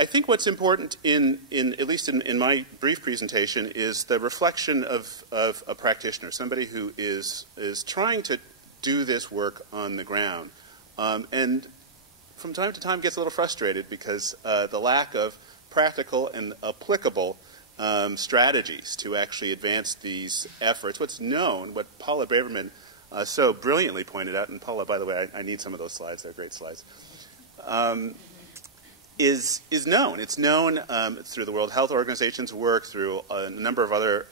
I think what's important at least in my brief presentation, is the reflection of a practitioner, somebody who is trying to do this work on the ground, and from time to time gets a little frustrated because the lack of practical and applicable strategies to actually advance these efforts. What's known, what Paula Braverman so brilliantly pointed out, and Paula, by the way, I need some of those slides. They're great slides. Is known. It's known through the World Health Organization's work, through a number of other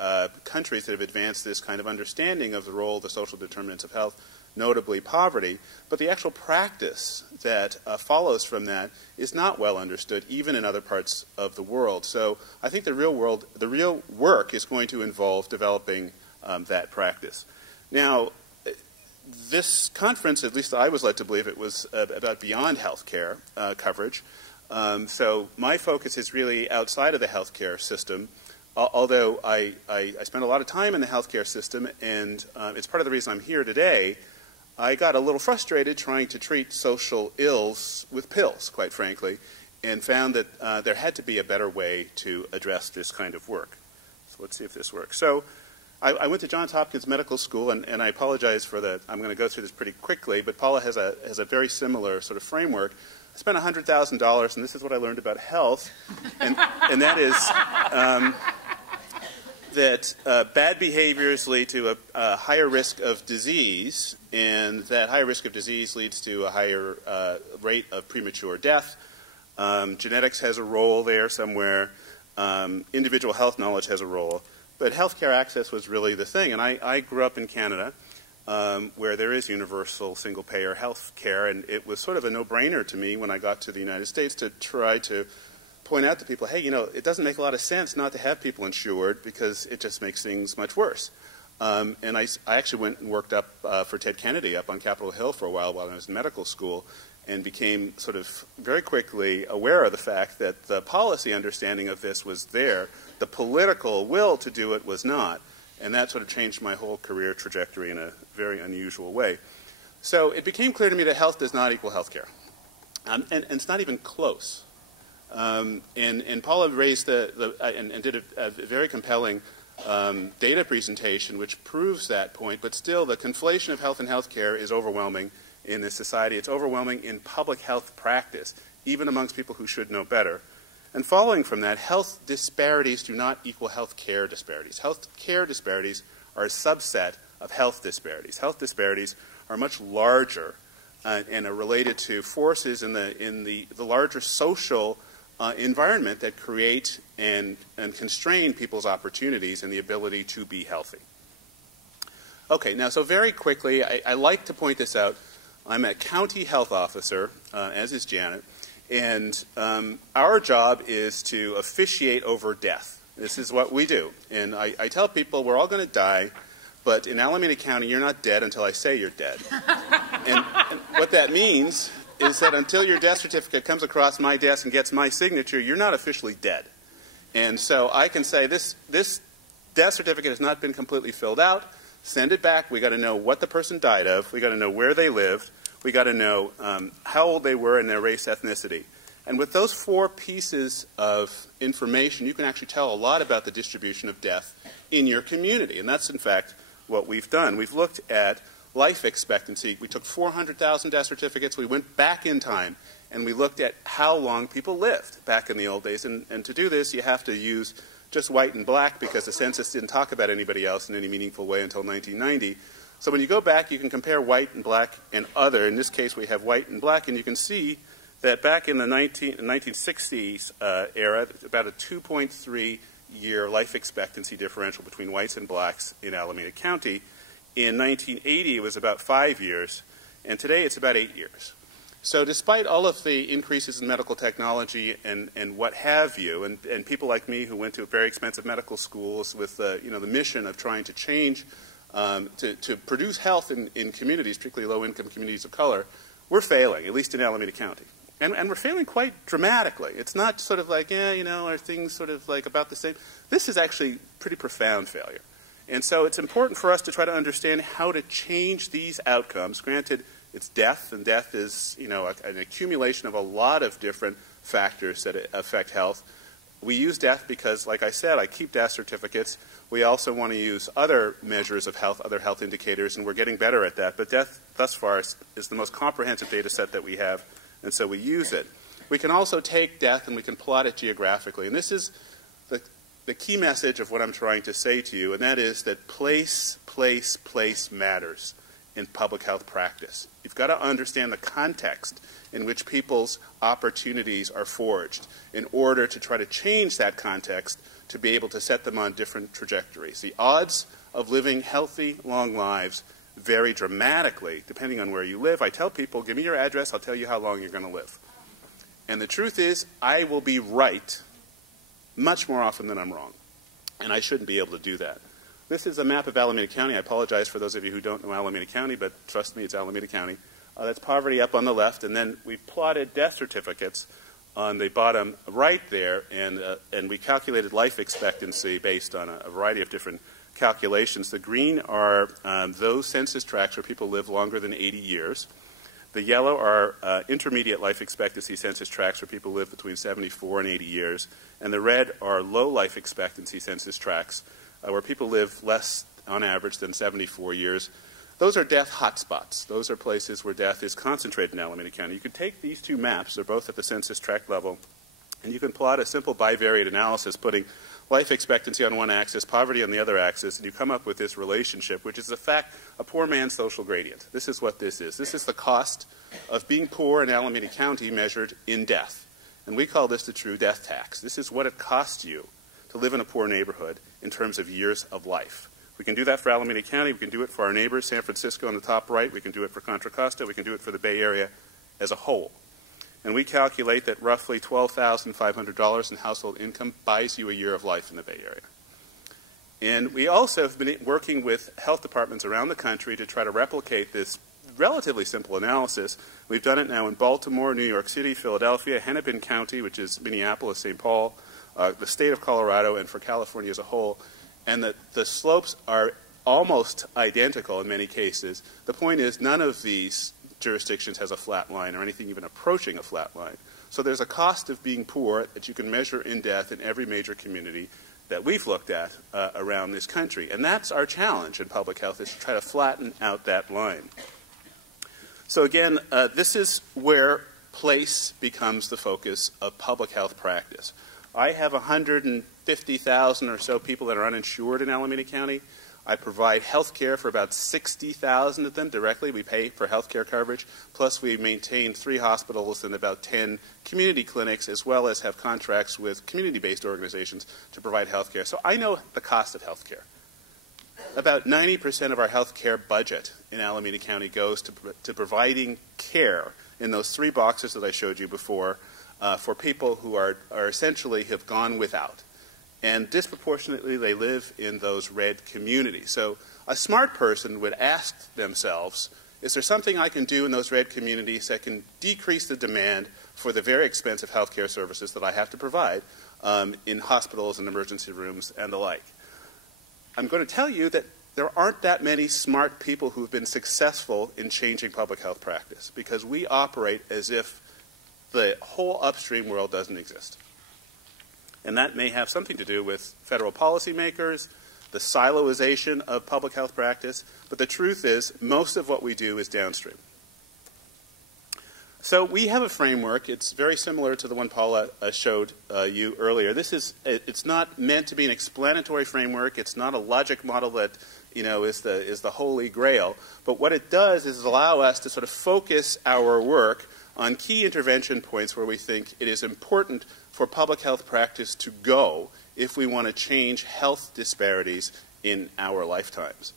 countries that have advanced this kind of understanding of the role of the social determinants of health, notably poverty. But the actual practice that follows from that is not well understood, even in other parts of the world. So I think the real work is going to involve developing that practice. Now, this conference, at least I was led to believe it was about beyond healthcare coverage. So my focus is really outside of the healthcare system, although I spend a lot of time in the healthcare system, and it's part of the reason I'm here today. I got a little frustrated trying to treat social ills with pills, quite frankly, and found that there had to be a better way to address this kind of work. So let's see if this works. So I went to Johns Hopkins Medical School, and I apologize for the, I'm going to go through this pretty quickly, but Paula has a very similar sort of framework. I spent $100,000, and this is what I learned about health, and that is that bad behaviors lead to a higher risk of disease, and that higher risk of disease leads to a higher rate of premature death. Genetics has a role there somewhere. Individual health knowledge has a role. But healthcare access was really the thing, and I grew up in Canada, where there is universal single-payer health care, and it was sort of a no-brainer to me when I got to the United States to try to point out to people, hey, you know, it doesn't make a lot of sense not to have people insured because it just makes things much worse. And I actually went and worked up for Ted Kennedy up on Capitol Hill for a while I was in medical school, and became sort of very quickly aware of the fact that the policy understanding of this was there. The political will to do it was not. And that sort of changed my whole career trajectory in a very unusual way. So it became clear to me that health does not equal health care. And it's not even close. And Paula raised and did a very compelling data presentation which proves that point. But still, the conflation of health and health care is overwhelming in this society. It's overwhelming in public health practice, even amongst people who should know better. And following from that, health disparities do not equal health care disparities. Health care disparities are a subset of health disparities. Health disparities are much larger and are related to forces in the larger social environment that create and constrain people's opportunities and the ability to be healthy. Okay, now so very quickly, I like to point this out. I'm a county health officer, as is Janet. And our job is to officiate over death. This is what we do. And I tell people we're all going to die, but in Alameda County, you're not dead until I say you're dead. and what that means is that until your death certificate comes across my desk and gets my signature, you're not officially dead. And so I can say this death certificate has not been completely filled out. Send it back. We got to know what the person died of. We got to know where they lived. We got to know how old they were and their race, ethnicity. And with those 4 pieces of information, you can actually tell a lot about the distribution of death in your community. And that's, in fact, what we've done. We've looked at life expectancy. We took 400,000 death certificates. We went back in time, and we looked at how long people lived back in the old days. And to do this, you have to use just white and black because the census didn't talk about anybody else in any meaningful way until 1990. So when you go back, you can compare white and black and other. In this case, we have white and black, and you can see that back in the 1960s era, about a 2.3-year life expectancy differential between whites and blacks in Alameda County. In 1980, it was about 5 years, and today it's about 8 years. So despite all of the increases in medical technology and what have you, and people like me who went to very expensive medical schools with the mission of trying to change to produce health in communities, particularly low-income communities of color, we're failing, at least in Alameda County. And we're failing quite dramatically. It's not sort of like, yeah, you know, are things sort of like about the same? This is actually pretty profound failure. And so it's important for us to try to understand how to change these outcomes. Granted, it's death, and death is, you know, an accumulation of a lot of different factors that affect health. We use death because, like I said, I keep death certificates. We also want to use other measures of health, other health indicators, and we're getting better at that. But death, thus far, is the most comprehensive data set that we have, and so we use it. We can also take death and we can plot it geographically. And this is the key message of what I'm trying to say to you, and that is that place matters in public health practice. You've got to understand the context in which people's opportunities are forged in order to try to change that context to be able to set them on different trajectories. The odds of living healthy, long lives vary dramatically depending on where you live. I tell people, give me your address, I'll tell you how long you're going to live. And the truth is, I will be right much more often than I'm wrong. And I shouldn't be able to do that. This is a map of Alameda County. I apologize for those of you who don't know Alameda County, but trust me, it's Alameda County. That's poverty up on the left, and then we plotted death certificates on the bottom right there, and we calculated life expectancy based on a variety of different calculations. The green are those census tracts where people live longer than 80 years. The yellow are intermediate life expectancy census tracts where people live between 74 and 80 years. And the red are low life expectancy census tracts where people live less on average than 74 years. Those are death hotspots. Those are places where death is concentrated in Alameda County. You can take these two maps, they're both at the census tract level, and you can plot a simple bivariate analysis putting life expectancy on one axis, poverty on the other axis, and you come up with this relationship, which is, in fact, a poor man's social gradient. This is what this is. This is the cost of being poor in Alameda County measured in death. And we call this the true death tax. This is what it costs you to live in a poor neighborhood in terms of years of life. We can do that for Alameda County. We can do it for our neighbors, San Francisco on the top right. We can do it for Contra Costa. We can do it for the Bay Area as a whole. And we calculate that roughly $12,500 in household income buys you a year of life in the Bay Area. And we also have been working with health departments around the country to try to replicate this relatively simple analysis. We've done it now in Baltimore, New York City, Philadelphia, Hennepin County, which is Minneapolis, St. Paul, the state of Colorado, and for California as a whole. And the slopes are almost identical in many cases. The point is, none of these jurisdictions has a flat line or anything even approaching a flat line. So there's a cost of being poor that you can measure in death in every major community that we've looked at around this country. And that's our challenge in public health, is to try to flatten out that line. So again, this is where place becomes the focus of public health practice. I have 150,000 or so people that are uninsured in Alameda County. I provide health care for about 60,000 of them directly. We pay for health care coverage. Plus, we maintain 3 hospitals and about 10 community clinics, as well as have contracts with community-based organizations to provide health care. So I know the cost of health care. About 90% of our health care budget in Alameda County goes to providing care in those 3 boxes that I showed you before for people who are essentially have gone without. And disproportionately, they live in those red communities. So a smart person would ask themselves, is there something I can do in those red communities that can decrease the demand for the very expensive health care services that I have to provide in hospitals and emergency rooms and the like? I'm going to tell you that there aren't that many smart people who've been successful in changing public health practice, because we operate as if the whole upstream world doesn't exist. And that may have something to do with federal policymakers, the siloization of public health practice, but the truth is most of what we do is downstream. So we have a framework. It's very similar to the one Paula showed you earlier. It's not meant to be an explanatory framework. It's not a logic model that is the holy grail. But what it does is allow us to sort of focus our work on key intervention points where we think it is important for public health practice to go if we want to change health disparities in our lifetimes.